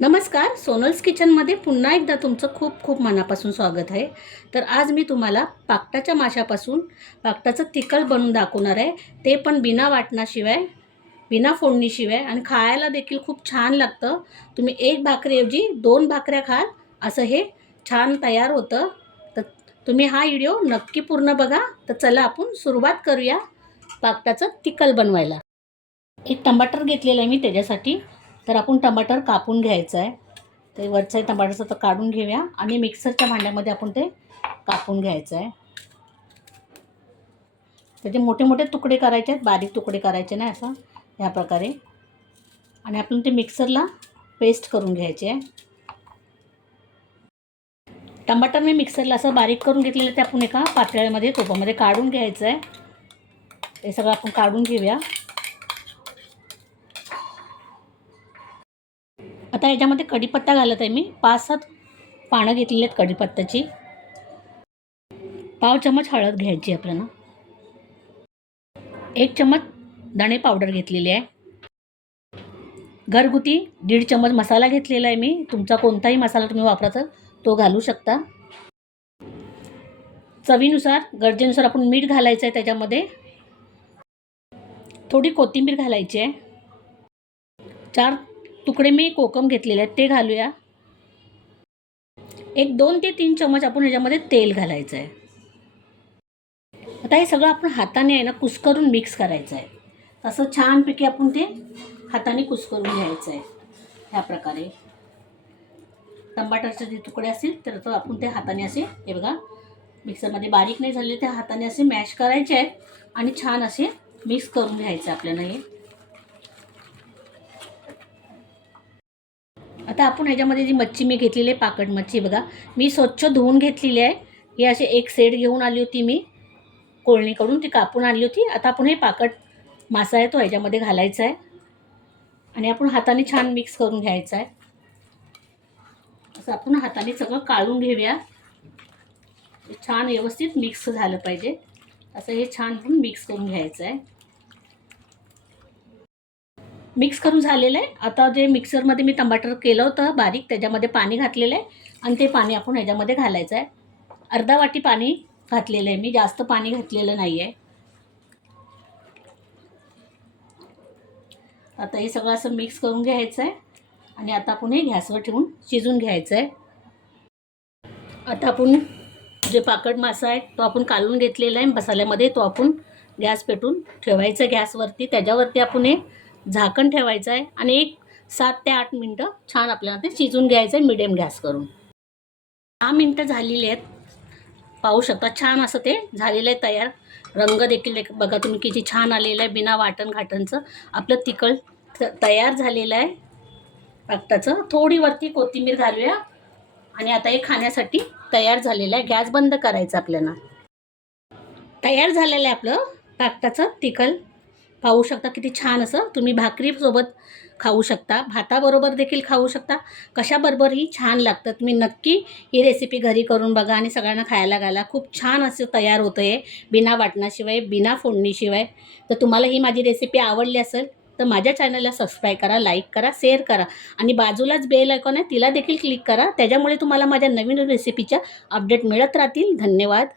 नमस्कार सोनल्स किचनमध्ये पुन्हा एकदा तुमचं खूप खूप मनापासून स्वागत आहे. तर आज मी तुम्हाला पाकटाच्या माशापासून पाकटाचं तिखट बनवून दाखवणार आहे. ते पण बिना वाटणाशिवाय बिना फोडणीशिवाय आणि खायला देखील खूप छान लागतं. तुम्ही एक भाकरीऐवजी दोन भाकऱ्या खाल असं हे छान तयार होतं. तर तुम्ही हा व्हिडिओ नक्की पूर्ण बघा. तर चला आपण सुरुवात करूया पाकटाचं तिखल बनवायला. एक टमाटर घेतलेलं आहे मी त्याच्यासाठी. तर आपण टमाटर कापून घ्यायचं आहे. ते वरचं टमाटरचं तर काढून घेऊया. आणि मिक्सरच्या भांड्यामध्ये आपण ते कापून घ्यायचं आहे. त्याचे मोठे मोठे तुकडे करायचे आहेत बारीक तुकडे करायचे नाही असं ह्या प्रकारे. आणि आपण ते मिक्सरला पेस्ट करून घ्यायचे आहे. टमाटर मी मिक्सरला असं बारीक करून घेतलेलं ते आपण एका पातळ्यामध्ये तुपामध्ये काढून घ्यायचं आहे. ते सगळं आपण काढून घेऊया. आता याच्यामध्ये कढीपत्ता घालत आहे मी. पाच सात पानं घेतलेली आहेत कढीपत्त्याची. पाव चमच हळद घ्यायची आपल्याला. एक चमच धणे पावडर घेतलेली आहे. घरगुती दीड चमच मसाला घेतलेला आहे मी. तुमचा कोणताही मसाला तुम्ही वापराचा तो घालू शकता. चवीनुसार गरजेनुसार आपण मीठ घालायचं आहे त्याच्यामध्ये. थोडी कोथिंबीर घालायची आहे. चार तुकडे मी कोकम घेतलेले आहेत ते घालूया. एक दोन ते तीन चमच आपण ह्याच्यामध्ये तेल घालायचं आहे. आता हे सगळं आपण हाताने आहे ना कुस्करून मिक्स करायचं आहे. असं छानपैकी आपण ते हाताने कुस्करून घ्यायचं आहे ह्या प्रकारे. टमाटरचे जे तुकडे असतील तर तो आपण ते हाताने असे हे बघा मिक्सरमध्ये बारीक नाही झाले ते हाताने असे मॅश करायचे आहेत आणि छान असे मिक्स करून घ्यायचं आपल्याला हे. आता आपण ह्याच्यामध्ये जी मच्छी मी घेतलेली आहे पाकड मच्छी बघा. मी स्वच्छ धुवून घेतलेली आहे. ही अशी एक सेट घेऊन आली होती मी कोळणीकडून. ती कापून आणली होती. आता आपण हे पाकट मासा आहे तो ह्याच्यामध्ये घालायचा आहे. आणि आपण हाताने छान मिक्स करून घ्यायचा आहे. असं आपण हाताने सगळं काढून घेऊया. छान व्यवस्थित मिक्स झालं पाहिजे. असं हे छान मिक्स करून घ्यायचं आहे. मिक्स करून झालेलं आहे. आता जे मिक्सरमध्ये मी टमाटर केलं होतं बारीक त्याच्यामध्ये पाणी घातलेलं आहे आणि ते पाणी आपण ह्याच्यामध्ये घालायचं आहे. अर्धा वाटी पाणी घातलेलं आहे मी जास्त पाणी घातलेलं नाही आहे. आता हे सगळं असं मिक्स करून घ्यायचं आहे आणि आता आपण हे गॅसवर ठेवून शिजून घ्यायचं आहे. आता आपण जे पाकड मासा आहे तो आपण काढून घेतलेला आहे. मसाल्यामध्ये तो आपण गॅस पेटून ठेवायचा गॅसवरती. त्याच्यावरती आपण हे झाकण ठेवायचं आहे आणि एक सात ते आठ मिनटं छान आपल्याला ते शिजून घ्यायचं आहे मिडियम गॅस करून. दहा मिनटं झालेली आहेत. पाहू शकता छान असं ते झालेलं आहे तयार. रंग देखील एक बघा तुम्ही किती छान आलेलं आहे बिना वाटण घाटणचं. आपलं तिखट तयार झालेलं आहे. पाकटाचं थोडी वरती कोथिंबीर घालूया. आणि आता हे खाण्यासाठी तयार झालेलं आहे. गॅस बंद करायचा आपल्याला. तयार झालेलं आहे आपलं पाकटाचं तिखल पाहू शकता. किती छान असं तुम्ही भाकरीसोबत खाऊ शकता. भाताबरोबर देखील खाऊ शकता. कशाबरोबरही छान लागतं. तुम्ही नक्की ही रेसिपी घरी करून बघा आणि सगळ्यांना खायला घाला. खूप छान असं तयार होतं आहे बिना वाटणाशिवाय बिना फोडणीशिवाय. तर तुम्हाला ही माझी रेसिपी आवडली असेल तर माझ्या चॅनलला सबस्क्राईब करा लाईक करा शेअर करा. आणि बाजूलाच बेल आयकॉन आहे तिला देखील क्लिक करा. त्याच्यामुळे तुम्हाला माझ्या नवीन रेसिपीच्या अपडेट मिळत राहतील. धन्यवाद.